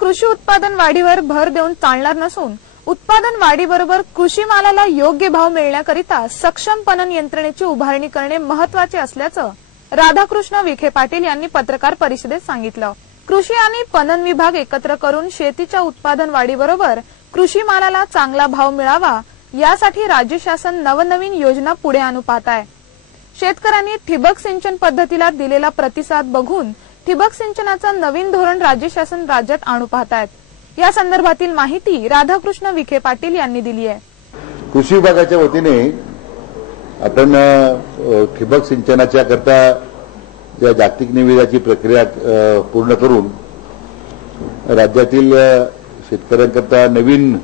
कृषी उत्पादन वाढीवर भर देऊन चालणार नसून उत्पादन वाढीबरोबर कृषी मालाला योग्य भाव मिळण्याकरिता सक्षम पणन यंत्रणेची उभारणी करणे महत्त्वाचे असल्याचं राधाकृष्ण विखे पाटील यांनी पत्रकार परिषदेत सांगितलं. कृषी आणि पणन विभाग एकत्र करून शेतीच्या उत्पादन वाढीबरोबर कृषी मालाला चांगला भाव मिळावा यासाठी राज्य शासन नवनवीन योजना पुढे आणू पाहत आहे. शेतकऱ्यांनी ठिबक सिंचन पद्धतीला दिलेला प्रतिसाद बघून ठिबक सिंचनाचं नवीन धोरण राज्य शासन राज्यात आणू पाहत आहेत या संदर्भातील माहिती राधाकृष्ण विखे पाटील यांनी दिली आहे. कृषी विभागाच्या वतीने आपण ठिबक सिंचनाच्या करता ज्या जागतिक निविदाची प्रक्रिया पूर्ण करून राज्यातील शेतकऱ्यांकरता नवीन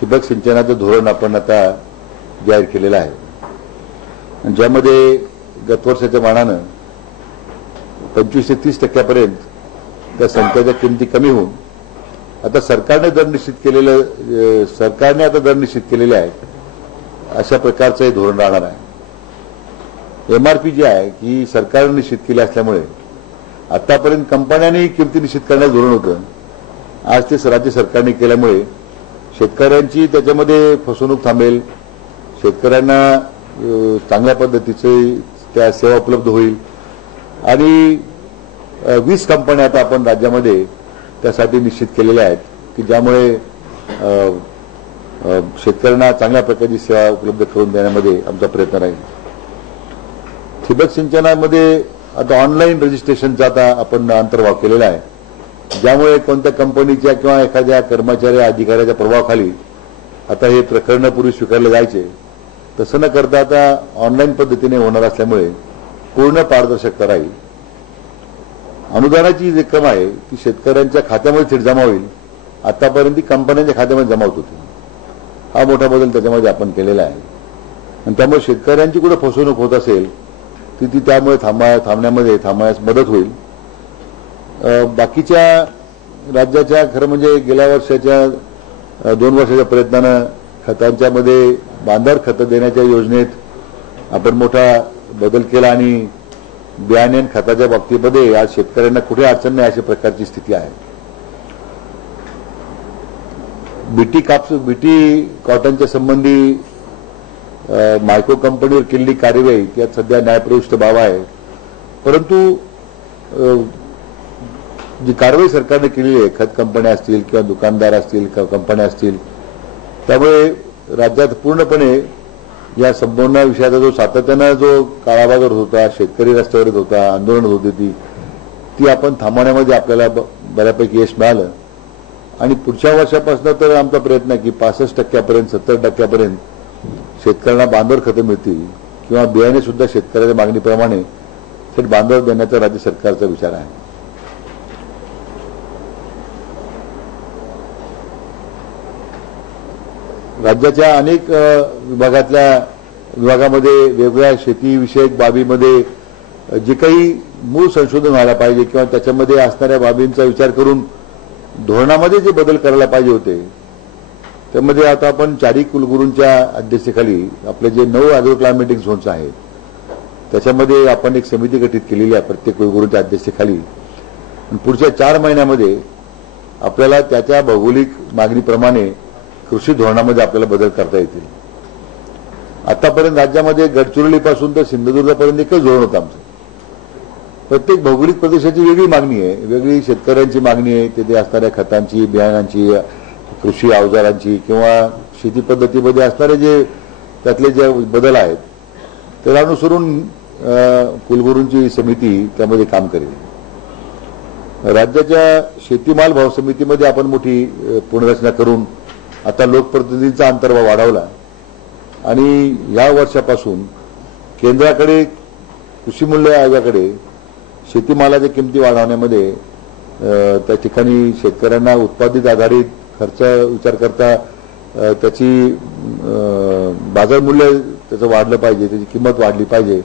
ठिबक सिंचनाचं धोरण आपण आता जाहीर केलेलं आहे. ज्यामध्ये गत वर्षाच्या मानानं पंचवीस ते तीस टक्क्यापर्यंत त्या संत्याच्या किमती कमी होऊन. आता सरकारने दर निश्चित केलेलं सरकारने आता दर निश्चित केलेले आहेत अशा प्रकारचं हे धोरण राहणार आहे. एमआरपी जी आहे की सरकारने निश्चित केली असल्यामुळे आतापर्यंत कंपन्यांनी किमती निश्चित करण्याचं धोरण होतं. आज ते राज्य सरकारने केल्यामुळे शेतकऱ्यांची त्याच्यामध्ये फसवणूक थांबेल शेतकऱ्यांना चांगल्या पद्धतीचे त्या सेवा उपलब्ध होईल. आणि वीस कंपन्या आता आपण राज्यामध्ये त्यासाठी निश्चित केलेल्या आहेत की ज्यामुळे शेतकऱ्यांना चांगल्या प्रकारची सेवा उपलब्ध करून देण्यामध्ये आमचा प्रयत्न राहील. ठिबक सिंचनामध्ये आता ऑनलाईन रजिस्ट्रेशनचा आता आपण अंतर्भाव केलेला आहे. ज्यामुळे कोणत्या कंपनीच्या किंवा एखाद्या कर्मचारी अधिकाऱ्याच्या प्रभावाखाली आता हे प्रकरणपूर्वी स्वीकारले जायचे. तसं न करता आता ऑनलाईन पद्धतीने होणार असल्यामुळे पूर्ण पारदर्शकता राहील अनुदानाची जी रक्कम आहे ती शेतकऱ्यांच्या खात्यामध्ये थेट जमा होईल. आतापर्यंत ती कंपन्यांच्या खात्यामध्ये जमा होत होती. हा मोठा बदल त्याच्यामध्ये आपण केलेला आहे. आणि त्यामुळे शेतकऱ्यांची कुठे फसवणूक होत असेल ती ती त्यामुळे थांबा थांबण्यामध्ये थांबण्यास मदत होईल. बाकीच्या राज्याच्या खरं म्हणजे गेल्या वर्षाच्या दोन वर्षाच्या प्रयत्नानं खतांच्यामध्ये बांधार खतं देण्याच्या योजनेत आपण मोठा बदल केला आणि बियाणे आणि खताच्या बाबतीमध्ये आज शेतकऱ्यांना कुठे अडचण नाही अशा प्रकारची स्थिती आहे. बीटी कापस बीटी कॉटनच्या संबंधी मायक्रो कंपनीवर केलेली कार्यवाही त्यात सध्या न्यायप्रविष्ट बाब आहे. परंतु जी कारवाई सरकारने केलेली आहे खत कंपन्या असतील किंवा दुकानदार असतील कंपन्या असतील त्यामुळे राज्यात पूर्णपणे या संपूर्ण विषयाचा जो सातत्यानं जो काळाबाजार होता शेतकरी रस्त्यावर येत होता आंदोलन होत होती ती आपण थांबवण्यामध्ये आपल्याला बऱ्यापैकी यश मिळालं. आणि पुढच्या वर्षापासून तर आमचा प्रयत्न आहे की पासष्ट टक्क्यापर्यंत सत्तर टक्क्यापर्यंत शेतकऱ्यांना बांधवर खतं मिळतील किंवा बियाणे सुद्धा शेतकऱ्याच्या मागणीप्रमाणे थेट बांधवर देण्याचा राज्य सरकारचा विचार आहे. राज्याच्या अनेक विभागातल्या विभागामध्ये वेगवेगळ्या शेतीविषयक बाबीमध्ये जे काही मूळ संशोधन व्हायला पाहिजे किंवा त्याच्यामध्ये असणाऱ्या बाबींचा विचार करून धोरणामध्ये जे बदल करायला पाहिजे होते त्यामध्ये आता आपण चारी कुलगुरूंच्या अध्यक्षतेखाली आपले जे नऊ अॅग्रो क्लायमेटिक झोन्स आहेत त्याच्यामध्ये आपण एक समिती गठीत केलेली आहे प्रत्येक कुलगुरूंच्या अध्यक्षतेखाली. पुढच्या चार महिन्यामध्ये आपल्याला त्याच्या भौगोलिक मागणीप्रमाणे कृषी धोरणामध्ये आपल्याला बदल करता येतील. आतापर्यंत राज्यामध्ये गडचिरोलीपासून तर सिंधुदुर्गापर्यंत एकच धोरण होतं आमचं. प्रत्येक भौगोलिक प्रदेशाची वेगळी मागणी आहे. वेगळी शेतकऱ्यांची मागणी आहे. तिथे असणाऱ्या खतांची बियाणांची कृषी अवजारांची किंवा शेती पद्धतीमध्ये असणारे जे त्यातले जे बदल आहेत त्याला अनुसरून अं, कुलगुरूंची समिती त्यामध्ये काम करेल. राज्याच्या शेतीमाल भाव समितीमध्ये आपण मोठी पुनर्रचना करून आता लोकप्रतिनिधींचा अंतर्भाव वाढवला. आणि या वर्षापासून केंद्राकडे कृषी मूल्य आयोगाकडे शेतीमालाच्या किमती वाढवण्यामध्ये त्या ठिकाणी शेतकऱ्यांना उत्पादित आधारित खर्च विचार करता त्याची बाजार बाजारमूल्य त्याचं वाढलं पाहिजे त्याची किंमत वाढली पाहिजे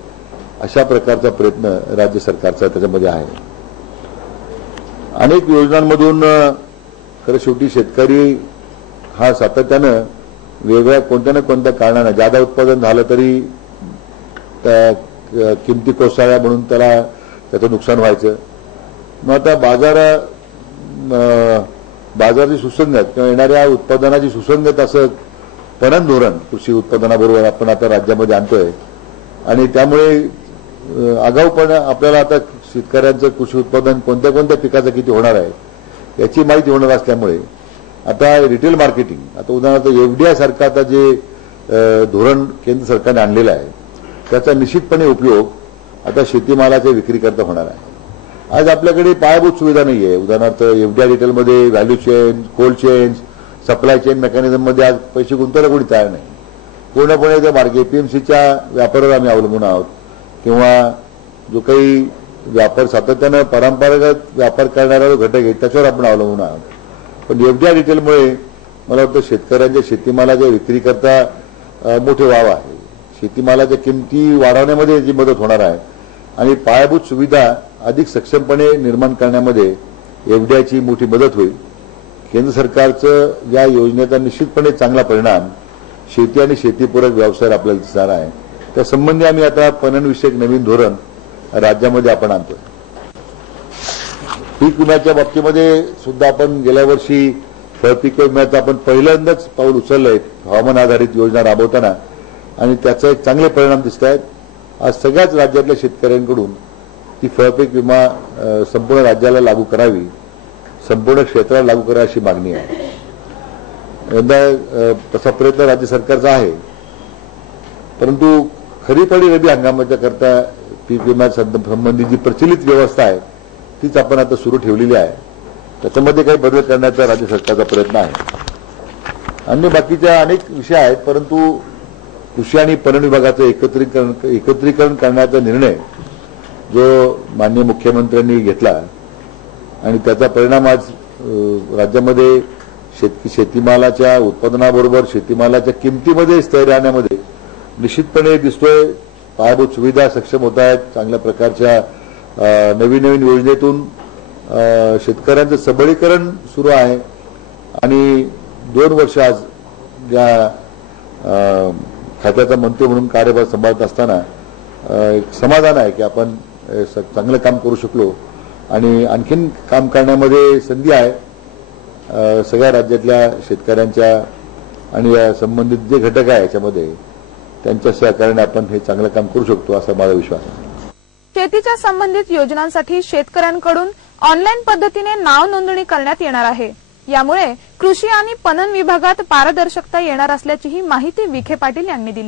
अशा प्रकारचा प्रयत्न राज्य सरकारचा त्याच्यामध्ये आहे. अनेक योजनांमधून खरं शेवटी शेतकरी हा सातत्यानं वेगळ्या कोणत्या ना कोणत्या कारणानं जादा उत्पादन झालं तरी त्या किमती कोसळल्या म्हणून त्याला त्याचं नुकसान व्हायचं. मग आता बाजार बाजाराची सुसंगत किंवा येणाऱ्या उत्पादनाची सुसंगत असं पणन धोरण कृषी उत्पादनाबरोबर आपण आता राज्यामध्ये आणतोय. आणि त्यामुळे आगाऊपणा आपल्याला आता शेतकऱ्यांचं कृषी उत्पादन कोणत्या कोणत्या पिकाचं किती होणार आहे याची माहिती होणार असल्यामुळे आता रिटेल मार्केटिंग आता उदाहरणार्थ एफडीआय सारखं आता जे धोरण केंद्र सरकारने आणलेलं आहे त्याचा निश्चितपणे उपयोग आता शेतीमालाच्या विक्रीकरता होणार आहे. आज आपल्याकडे पायाभूत सुविधा नाही आहे. उदाहरणार्थ FDI रिटेलमध्ये value chain cold chain supply chain मेकॅनिझममध्ये आज पैसे गुंतवायला कोणी तयार नाही. पूर्णपणे त्या मार्ग पीएमसीच्या व्यापारावर आम्ही अवलंबून आहोत. किंवा जो काही व्यापार सातत्यानं परंपरागत व्यापार करणारा जो घटक आहे त्याच्यावर आपण अवलंबून आहोत. पण एफडीआय रिटेलमुळे मला वाटतं शेतकऱ्यांच्या शेतीमालाच्या विक्रीकरता मोठे वाव आहे. शेतीमालाच्या किमती वाढवण्यामध्ये जी मदत होणार आहे. आणि पायाभूत सुविधा अधिक सक्षमपणे निर्माण करण्यामध्ये एफडीआयची मोठी मदत होईल. केंद्र सरकारचं या योजनेचा निश्चितपणे चांगला परिणाम शेती आणि शेतीपूरक व्यवसायावर आपल्याला दिसणार आहे. त्यासंबंधी आम्ही आता पणनविषयक नवीन धोरण राज्यामध्ये आपण आणतोय. पीक विम्याच्या बाबतीमध्ये सुद्धा आपण गेल्या वर्षी फळपीक विम्याचं आपण पहिल्यांदाच पाऊल उचललंय. हवामान आधारित योजना राबवताना. आणि त्याचा एक चांगले परिणाम दिसत आहेत. आज सगळ्याच राज्यातल्या शेतकऱ्यांकडून ती फळपीक विमा संपूर्ण राज्याला लागू करावी. संपूर्ण क्षेत्राला लागू करा अशी मागणी आहे. यंदा तसा प्रयत्न राज्य सरकारचा आहे. परंतु खरीप आणि रबी हंगामाच्या करता पीक विम्या संबंधी जी प्रचलित व्यवस्था आहे तीच आपण आता सुरू ठेवलेली आहे. त्याच्यामध्ये काही बदल करण्याचा राज्य सरकारचा प्रयत्न आहे. अन्य बाकीच्या अनेक विषय आहेत परंतु कृषी आणि पणन विभागाचं एकत्रीकरण एकत्रीकरण करण्याचा निर्णय जो माननीय मुख्यमंत्र्यांनी घेतला आणि त्याचा परिणाम आज राज्यामध्ये शेतकी शेतीमालाच्या उत्पादनाबरोबर शेतीमालाच्या किमतीमध्ये स्थैर्य आणण्यामध्ये निश्चितपणे दिसतोय. पायाभूत सुविधा सक्षम होत आहेत चांगल्या प्रकारच्या नवीन नवीन योजनेतून शेतकऱ्यांचं सबलीकरण सुरू आहे. आणि दोन वर्ष आज ज्या खात्याचा मंत्री म्हणून कार्यभार सांभाळत असताना एक समाधान आहे की आपण चांगलं काम करू शकलो. आणि आणखीन काम करण्यामध्ये संधी आहे. सगळ्या राज्यातल्या शेतकऱ्यांच्या आणि या संबंधित जे घटक आहे याच्यामध्ये त्यांच्या सहकार्याने आपण हे चांगलं काम करू शकतो असा माझा विश्वास आहे. शेतीच्या संबंधित योजनांसाठी शेतकऱ्यांकडून ऑनलाईन पद्धतीने नाव नोंदणी करण्यात येणार आहे. यामुळे कृषी आणि पणन विभागात पारदर्शकता येणार असल्याचीही माहिती विखे पाटील यांनी दिली